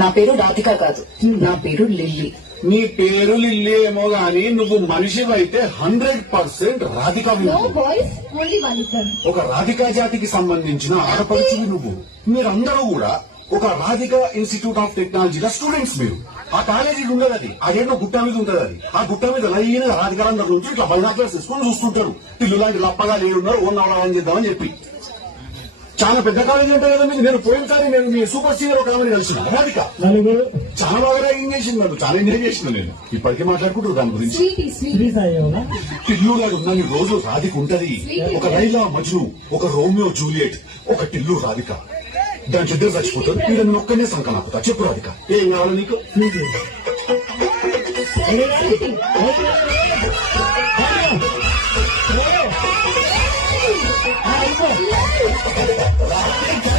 నా పేరు రాధిక కాదు, నా పేరు లిల్లీ. నీ పేరు లిల్లీ ఏమో గాని నువ్వు మనిషివైతే 100% రాధిక. ఒక రాధికా జాతికి సంబంధించిన ఆడపడుచువి నువ్వు. మీరందరూ కూడా ఒక రాధిక ఇన్స్టిట్యూట్ ఆఫ్ టెక్నాలజీలో స్టూడెంట్స్. మీరు ఆ కాలేజీ ఉండదు, అది అదేంటో గుట్ట మీద ఉంటది. అది ఆ గుట్ట మీద లైన్ రాధికాలందరి నుంచి ఇట్లా బైనాక్లర్స్ తీసుకొని చూస్తుంటారు. ఇల్లు లాంటి లప్పగా లేడున్నారు, ఓన్ అవడం చేద్దామని చెప్పి. చాలా పెద్ద కాలేజీ అంటే కదా మీకు. నేను పోయినసారి నేను మీ సూపర్ సీనియర్ ఒక ఆమెను కలిసిన రాధిక. చాలా బాగా ర్యాగింగ్ చేసింది, నన్ను చాలా ఎంజాయ్ చేసిన. నేను ఇప్పటికే మాట్లాడుకుంటారు దాని గురించి. టిల్లు గారు ఉన్న రోజు రాధిక ఉంటది. ఒక లైలా మజ్ను, ఒక రోమియో జూలియట్, ఒక టిల్లు రాధిక. దాని ఇద్దరు చచ్చిపోతారు, వీళ్ళ నేను ఒక్కనే సంకనాపుతా. చెప్పు రాధిక, ఏం కావాలి నీకు? Hey!